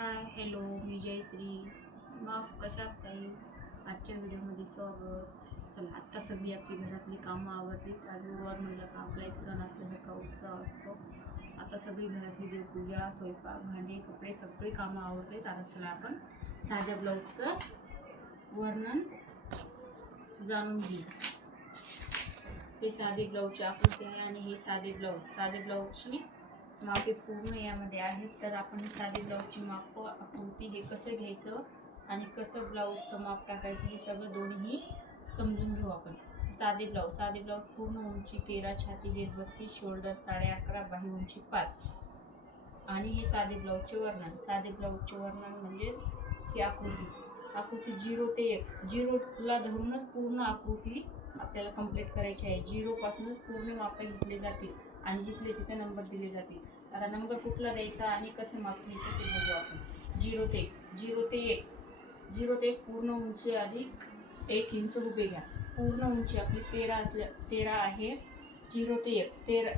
Hi hello मी जयश्री. मग कशा आहात ताई? आजच्या व्हिडिओमध्ये स्वागत. चला आत्ता सगळी आपली घरातली कामं आवरलीत. आज गुरुवार म्हणलं का आपला एक सण असल्यासारखा उत्साह असतो. आता सगळी घरातली देवपूजा, स्वयंपाक, भांडे, कपडे सगळी कामं आवरलीत. आता चला आपण साध्या ब्लाऊजचं वर्णन जाणून घेऊ. हे साधे ब्लाऊजची आकृती आहे आणि हे साधे ब्लाऊजची मापे पूर्ण यामध्ये आहेत. तर आपण साधे ब्लाऊजची माप, आकृती हे कसं घ्यायचं आणि कसं ब्लाऊजचं माप टाकायचं हे सगळं दोन्ही समजून घेऊ आपण. साधे ब्लाऊज पूर्ण उंची 13, छाती घेर 32, शोल्डर 11.5, बाही उंची 5. आणि हे साधे ब्लाऊजचे वर्णन म्हणजेच ही आकृती 0 ते 1, 0ला धरूनच पूर्ण आकृती आपल्याला कंप्लीट करायची आहे. 0 पासूनच पूर्ण माप घेतले जातील आणि जिथले तिथे नंबर दिले जातील. आता नंबर कुठला द्यायचा आणि कसं माप घ्यायचं ते बघू आपण. 0 ते 1 पूर्ण उंची अधिक 1 इंच उभे घ्या. पूर्ण उंची आपली 13 आहे. 0 ते 1 13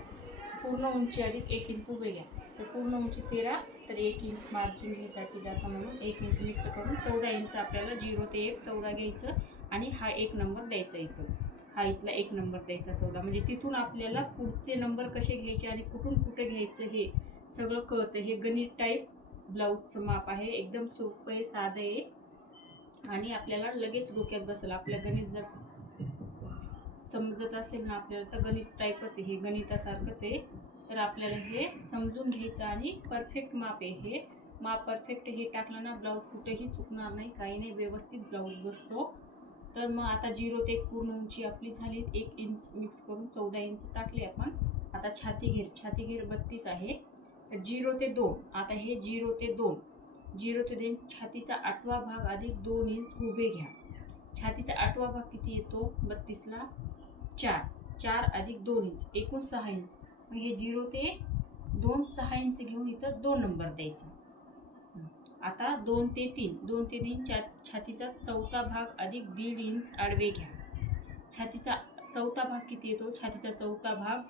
पूर्ण उंची अधिक 1 इंच उभे घ्या. तर पूर्ण उंची 13, तर 1 इंच मार्जिन घ्यायसाठी जातं म्हणून 1 इंच मिक्स करून 14 इंच आपल्याला 0 ते 1 14 घ्यायचं आणि हा एक नंबर द्यायचा इथं. हा इथला एक नंबर द्यायचा 14. म्हणजे तिथून आपल्याला पुढचे नंबर कसे घ्यायचे आणि कुठून कुठे घ्यायचं हे सगळं कळतं. हे गणित टाईप ब्लाऊजचं माप आहे. एकदम सोपं आहे, साधं आहे आणि आपल्याला लगेच डोक्यात बसेल. आपलं गणित जर समजत असेल ना आपल्याला तर गणित टाईपच आहे, हे गणितासारखंच आहे. तर आपल्याला हे समजून घ्यायचं आणि परफेक्ट माप आहे. हे माप परफेक्ट हे टाकलं ना ब्लाऊज कुठेही चुकणार नाही, काही नाही, व्यवस्थित ब्लाऊज बसतो. तर मग आता 0 ते 1 पूर्ण उंची आपली झाली. 1 इंच मिक्स करून 14 इंच टाकले आपण. आता छाती घेर 32 आहे. तर 0 ते 2, आता हे 0 ते 2 छातीचा 8वा भाग अधिक 2 इंच उभे घ्या. छातीचा 8वा भाग किती येतो? 32ला 4 अधिक 2 इंच एकूण 6 इंच. मग हे 0 ते 2 6 इंच घेऊन इथं 2 नंबर द्यायचा. आता 2 ते 3 छातीचा 4था भाग अधिक 1.5 इंच आडवे घ्या. छातीचा 4था भाग किती येतो? छातीचा 4था भाग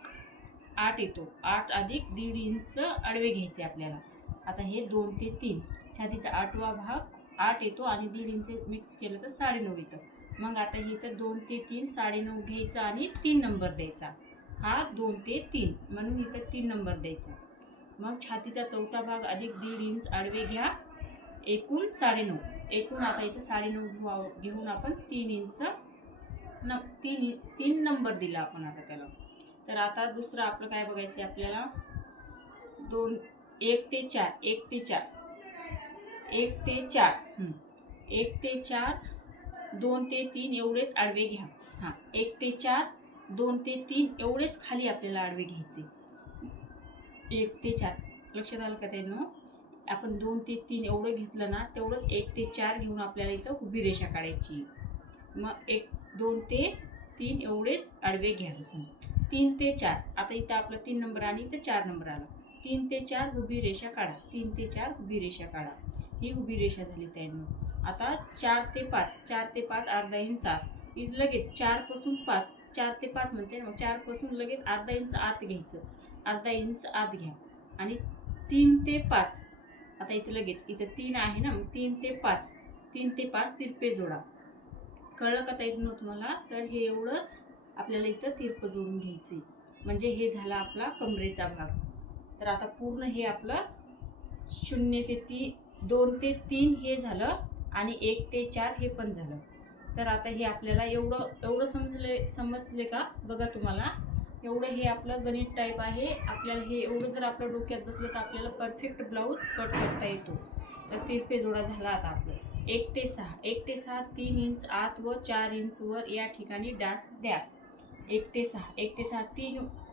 8 येतो. 8 अधिक 1.5 इंच आडवे घ्यायचे आपल्याला. आता हे 2 ते 3 छातीचा 8वा भाग 8 येतो आणि 1.5 इंच मिक्स केलं तर 9.5 येतं. मग आता हे तर 2 ते 3 9.5 घ्यायचा आणि 3 नंबर द्यायचा. हा 2 ते 3 म्हणून इथं 3 नंबर द्यायचा. मग छातीचा 4था भाग अधिक 1.5 इंच आडवे घ्या. एकूण 9.5. एकूण आता इथं 9.5 घेऊन आपण 3 इंच 3 नंबर दिला आपण आता त्याला. तर आता दुसरं आपलं काय बघायचं आपल्याला. 1 ते 4 2 ते 3 एवढेच आडवे घ्या. 1 ते 4 2 ते 3 एवढेच खाली आपल्याला आडवे घ्यायचे. 1 ते 4 लक्षात आलं का त्यानं? आपण 2 ते 3 एवढं घेतलं ना तेवढंच 1 ते 4 घेऊन आपल्याला इथं उभी रेषा काढायची. मग 2 ते 3 एवढेच आडवे घ्या. 3 ते 4 आता इथं आपला 3 नंबर आणि इथं 4 नंबर आला. 3 ते 4 उभी रेषा काढा. 3 ते 4 उभी रेषा काढा. ही उभी रेषा झाली त्यानं. आता 4 ते 5 अर्धा इंच आत. इथं लगेच 4 ते 5 म्हणते ना, मग 4 पासून लगेच अर्धा इंच आत घ्यायचं. अर्धा इंच आत घ्या आणि 3 ते 5 आता इथं लगेच इथं 3 आहे ना, मग 3 ते 5 तिरपे जोडा. कळलं का ताई तुम्हाला? तर हे एवढंच आपल्याला इथं तिरपं जोडून घ्यायचे. म्हणजे हे झाला आपला कमरेचा भाग. तर आता पूर्ण हे आपलं 2 ते 3 हे झालं आणि 1 ते 4 हे पण झालं. तर आता हे आपल्याला एवढं समजले का? बघा तुम्हाला एवढं हे आपलं गणित टाईप आहे. आपल्याला हे एवढं जर आपल्या डोक्यात बसलं तर आपल्याला परफेक्ट ब्लाऊज कट करता येतो. तर तिरपे जोडा झाला आता आपलं. 1 ते 6 3 इंच आत व 4 इंच वर या ठिकाणी डाच द्या. 1 ते 6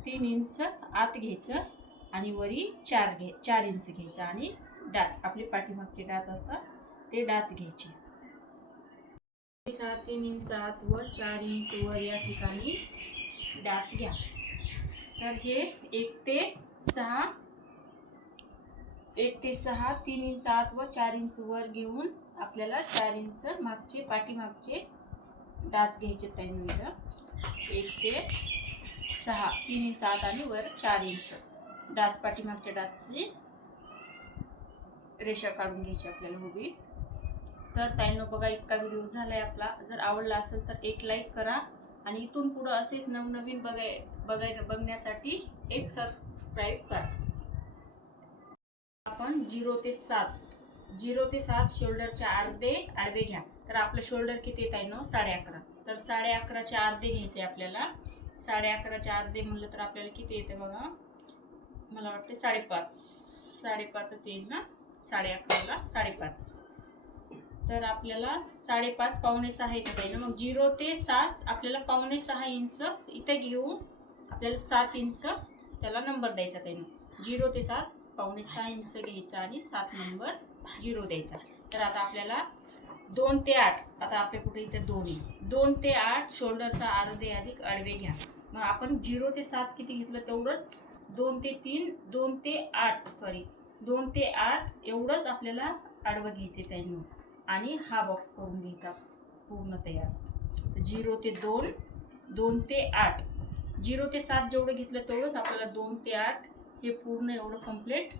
3 इंच आत घ्यायचं आणि वरी 4 इंच घ्यायचं आणि डाच आपले पाठीमागचे डाच असतात ते डाच घ्यायचे. 3 इंच आत व 4 इंच वर या ठिकाणी डाच घ्या. तर हे 1 ते 6 3 इंच आत व 4 इंच वर घेऊन आपल्याला 4 इंच पाठीमागचे डाच घ्यायचे. त्यानंतर 1 ते 6 3 इंच आत आणि वर 4 इंच डाच पाठीमागच्या डाचचे रेषा काढून घ्यायची आपल्याला उभी. तर ताईंनो बघा इतका व्हिडिओ झालाय आपला. जर आवडला असेल तर एक लाईक करा आणि इथून पुढे असेच नवनवीन बघण्यासाठी एक सबस्क्राईब करा. आपण 0 ते 7 शोल्डरचे अर्धे आडवे घ्या. तर आपलं शोल्डर किती येत आहे ना 11.5. तर 11.5चे अर्धे घ्यायचे आपल्याला. 11.5चे अर्धे म्हणलं तर आपल्याला किती येते बघा, मला वाटते 5.5च येईल ना. 11.5ला 5.5. तर आपल्याला 5.5 पावणे 6 येत आहे ना. मग 0 ते 7 आपल्याला पावणे 6 इंच इथे घेऊन आपल्याला 7 इंच त्याला नंबर द्यायचा त्याने. 0 ते 7 पावणे 6 इंच घ्यायचा आणि 7 नंबर 0 द्यायचा. तर आता आपल्याला 2 ते 8, आता आपल्या कुठे इथे 2 ते 8 शोल्डरचा अर्धे अधिक आडवे घ्या. मग आपण 0 ते 7 किती घेतलं तेवढंच 2 ते 8 एवढंच आपल्याला आडवं घ्यायचे त्याने आणि हा बॉक्स करून घ्यायचा पूर्ण तयार. 0 ते 2, 2 ते 8, 0 ते 7 जेवढं घेतलं तेवढंच आपल्याला 2 ते 8 हे पूर्ण एवढं कम्प्लीट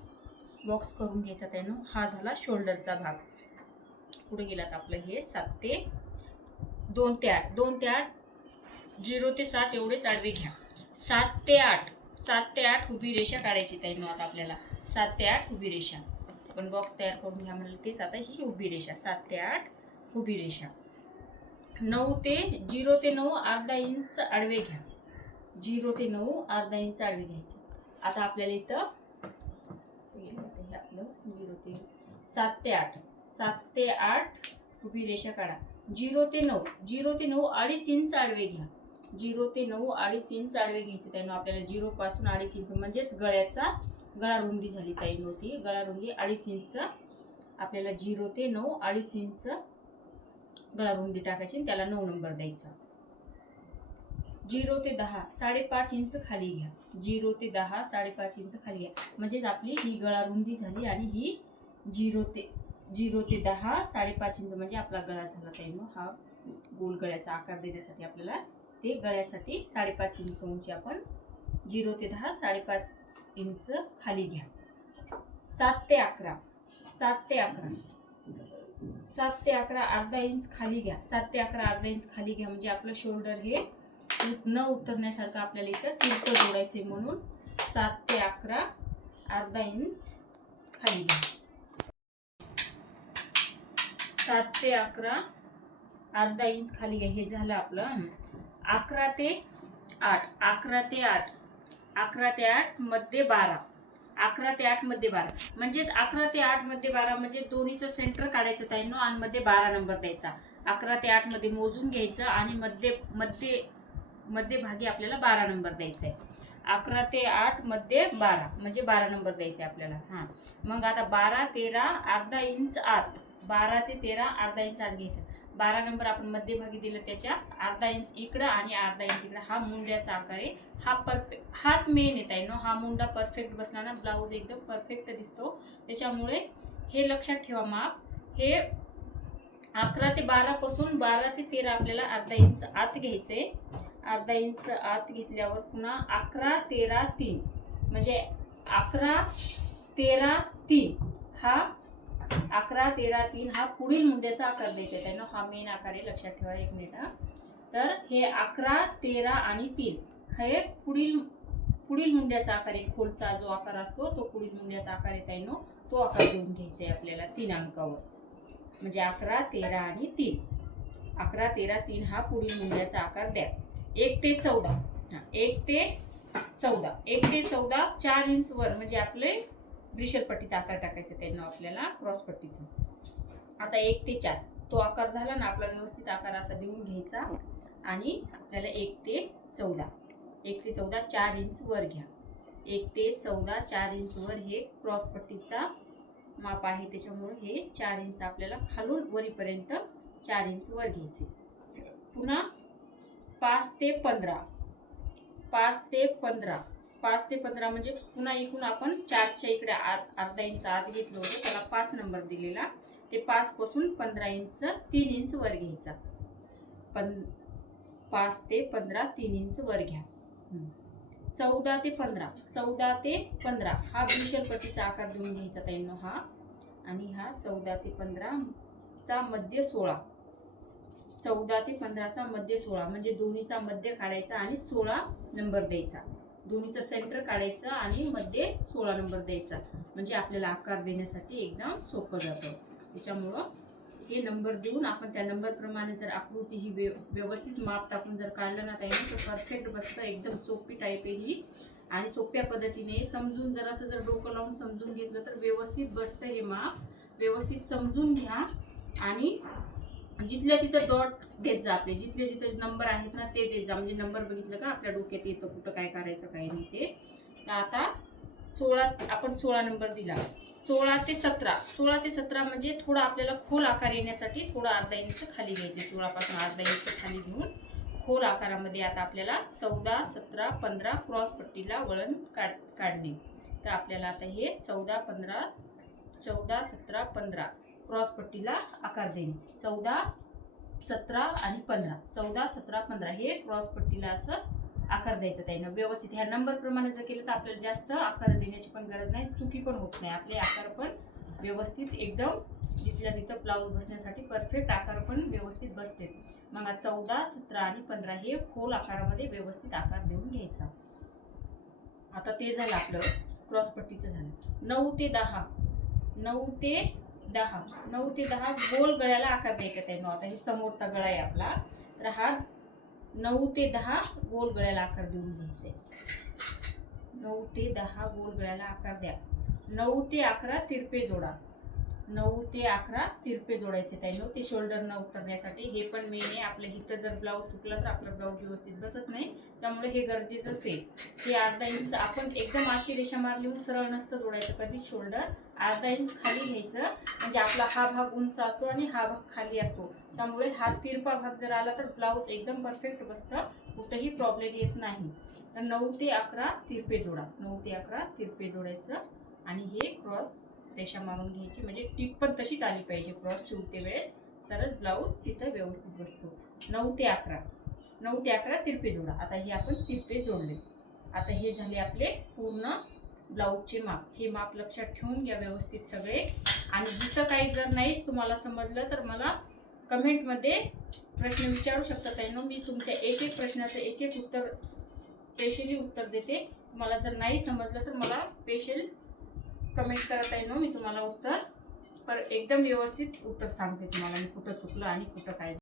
बॉक्स करून घ्यायचा त्यानं. हा झाला शोल्डरचा भाग. पुढे गेलात आपलं हे 2 ते 8, 0 ते 7 एवढेच आडवे घ्या. 7 ते 8 उभी रेषा काढायची त्यानं. आता आपल्याला 7 ते 8 उभी रेषा आपण बॉक्स तयार करून घ्या म्हणलं तेच. आता ही उभी रेषा 7 ते 8 उभी रेषा. 0 ते 9 अर्धा इंच आडवे घ्या. 0 ते 9 अर्धा इंच आडवे घ्यायचे. आता आपल्याला इथं आपलं 7 ते 8 उभी रेषा काढा. 0 ते 9 अडीच इंच आडवे घ्या. 0 ते 9 अडीच इंच आडवे घ्यायचे त्यानं आपल्याला. 0 पासून 2.5 इंच म्हणजेच गळा रुंदी झाली ताई नव्हती. गळा रुंदी 2.5 इंच आपल्याला. 0 ते 9 2.5 इंच गळा रुंदी टाकायची, त्याला 9 नंबर द्यायचा. 0 ते 10 5.5 इंच खाली घ्या. 0 ते 10 5.5 इंच खाली घ्या म्हणजेच आपली ही गळा रुंदी झाली आणि ही 0 ते 10 5.5 इंच म्हणजे आपला गळा झाला ताईनो. हा गोल गळ्याचा आकार देण्यासाठी आपल्याला ते गळ्यासाठी 5.5 इंच उंची आपण 0 ते 10 5.5 इंच खाली घ्या. 7 ते 11 अर्धा इंच खाली घ्या. 7 ते 11 अर्धा इंच खाली घ्या म्हणजे आपलं शोल्डर हे न उतरण्यासारखं आपल्याला इथं तिरकं जोडायचे म्हणून 7 ते 11 अर्धा इंच खाली घ्या. 7 ते 11 अर्धा इंच खाली घ्या. हे झालं आपलं. 11 ते 8 मध्ये 12. 11 ते 8 मध्ये 12 म्हणजेच 11 ते 8 मध्ये 12 म्हणजे दोन्हीचं सेंटर काढायचं त्यानं आणि मध्ये 12 नंबर द्यायचा. 11 ते 8 मध्ये मोजून घ्यायचं आणि मध्यभागी आपल्याला 12 नंबर द्यायचा आहे. 11 ते 8 मध्ये 12 म्हणजे 12 नंबर द्यायचा आहे आपल्याला. हां, मग आता 12 13 अर्धा इंच आत. 12 ते 13 अर्धा इंच आत घ्यायचं. 12 नंबर आपण मध्यभागी दिलं त्याच्या अर्धा इंच इकडं आणि अर्धा इंच इकडं. हा मुंड्याचा आकार आहे. हाच मेन येत आहे ना. हा मुंडा परफेक्ट बसला ना ब्लाऊज एकदम परफेक्ट दिसतो. त्याच्यामुळे हे लक्षात ठेवा माप. हे 11 ते 12 पासून 12 ते 13 आपल्याला अर्धा इंच आत घ्यायचे. अर्धा इंच आत घेतल्यावर पुन्हा 11 13 3 म्हणजे 11 13 3 हा 11 13 3 हा पुढील मुंड्याचा आकार द्यायचा आहे त्यांना. हा मेन आकार आहे, लक्षात ठेवा. 1 मिनिट. तर हे 11 13 आणि 3 हे पुढील मुंड्याचा आकार आहे. खोलचा जो आकार असतो तो पुढील मुंड्याचा आकार आहे त्यानं. तो आकार देऊन घ्यायचा आहे आपल्याला 3 अंकावर. म्हणजे 11 13 आणि 3. 11 13 3 हा पुढील मुंड्याचा आकार द्या. 1 ते 14 4 इंच वर म्हणजे आपले ब्रिशल पट्टीचा आकार टाकायचा त्यांना आपल्याला, क्रॉस पट्टीचा. आता 1 ते 4 तो आकार झाला ना आपला. व्यवस्थित आकार असा देऊन घ्यायचा आणि आपल्याला 1 ते 14 4 इंच वर घ्या. 1 ते 14 4 इंच वर हे क्रॉस पट्टीचा माप आहे. त्याच्यामुळे हे 4 इंच आपल्याला खालून वरीपर्यंत 4 इंच वर घ्यायचे. पुन्हा 5 ते 15 म्हणजे पुन्हा इकडून आपण 4च्या इकडे अर्धा इंच आत घेतलं होतं, त्याला 5 नंबर दिलेला. ते 5 पासून 15 इंच 3 इंच वर घ्यायचा. 5 ते 15 3 इंच वर घ्या. 14 ते 15 हा ब्रिशल पट्टीचा आकार देऊन घ्यायचा त्यांना हा. आणि हा 14 ते 15 चा मध्य 16. 14 ते 15चा मध्य 16 म्हणजे दोन्हीचा मध्य काढायचा आणि 16 नंबर द्यायचा. दोन्हीचं सेंटर काढायचं आणि मध्ये 16 नंबर द्यायचा, म्हणजे आपल्याला आकार देण्यासाठी एकदम सोपं जातं. त्याच्यामुळं हे नंबर देऊन आपण त्या नंबर प्रमाणे जर आकृती ही व्यवस्थित माप टाकून जर काढलं ना त्याने तर परफेक्ट बसतं. एकदम सोपी टाईप आहे ही आणि सोप्या पद्धतीने समजून जर असं जर डोकं लावून समजून घेतलं तर व्यवस्थित बसतं हे माप. व्यवस्थित समजून घ्या आणि जिथल्या तिथं डॉट देत जा. आपले जिथले जिथे नंबर आहेत ना ते देत जा, म्हणजे नंबर बघितलं का आपल्या डोक्यात येतं कुठं काय करायचं काय नाही ते. तर आता 16 आपण 16 नंबर दिला. 16 ते 17. 16 ते 17 म्हणजे थोडा आपल्याला खोल आकार येण्यासाठी थोडा अर्धा इंच खाली घ्यायचे. 16 पासून अर्धा इंच खाली घेऊन खोल आकारामध्ये आता आपल्याला 14, 17, 15 क्रॉस पट्टीला वळण काढणे. तर आपल्याला आता हे 14, 17, 15 क्रॉस पट्टीला आकार देणे. 14, 17 आणि 15. 14, 17, 15 हे क्रॉस पट्टीला असं आकार द्यायचा त्यानं व्यवस्थित. ह्या नंबर प्रमाणे जर केलं तर आपल्याला जास्त आकार देण्याची पण गरज नाही, चुकी पण होत नाही. आपले आकार पण व्यवस्थित एकदम जिथल्या तिथं ब्लाऊज बसण्यासाठी परफेक्ट आकार पण व्यवस्थित बसते. मग 14, 17 आणि 15 हे खोल आकारामध्ये व्यवस्थित आकार देऊन घ्यायचा. आता ते झालं आपलं क्रॉस पट्टीचं झालं. 9 ते 10. 9 ते 10. 9 ते 10 गोल गळ्याला आकार द्यायचा त्यानं. आता हे समोरचा गळा आहे आपला, तर हा 9 ते 10 गोल गळ्याला आकार देऊन घ्यायचे. 9 ते 10 गोल गळ्याला आकार द्या. 9 ते 11 तिरपे जोडा. 9 ते 11 तिरपे जोडायचे त्यानं ते शोल्डर न उतरण्यासाठी. हे पण मेन आहे. आपल्या इथं जर ब्लाऊज चुकला तर आपला ब्लाऊज व्यवस्थित बसत नाही, त्यामुळे हे गरजेचंच आहे. हे अर्धा इंच आपण एकदम अशी रेषा मारली सरळ नसतं जोडायचं कधी. शोल्डर अर्धा इंच खाली घ्यायचं, म्हणजे आपला हा भाग उंच असतो आणि हा भाग खाली असतो. त्यामुळे हा तिरपा भाग जर आला तर ब्लाऊज एकदम परफेक्ट बसतं, कुठेही प्रॉब्लेम येत नाही. तर 9 ते 11 तिरपे जोडा. 9 ते 11 तिरपे जोडायचं आणि हे क्रॉस रेषा मारून घ्यायची, म्हणजे टीप पण तशीच आली पाहिजे क्रॉस शिवते वेळेस, तरच ब्लाऊज तिथं व्यवस्थित बसतो. 9 ते 11. 9 ते 11 तिरपे जोडा. आता हे आपण तिरपे जोडले. आता हे झाले आपले पूर्ण ब्लाऊजचे माप. हे माप लक्षात ठेवून घ्या व्यवस्थित सगळे. आणि जिथं काही जर नाहीच तुम्हाला समजलं तर मला कमेंटमध्ये प्रश्न विचारू शकता त्यानं. मी तुमच्या एक एक प्रश्नाचं एक एक उत्तर स्पेशली उत्तर देते. तुम्हाला जर नाही समजलं तर मला स्पेशल कमेंट करता येईल, मी तुम्हाला उत्तर एकदम व्यवस्थित उत्तर सांगते तुम्हाला मी कुठं चुकलं आणि कुठं काय.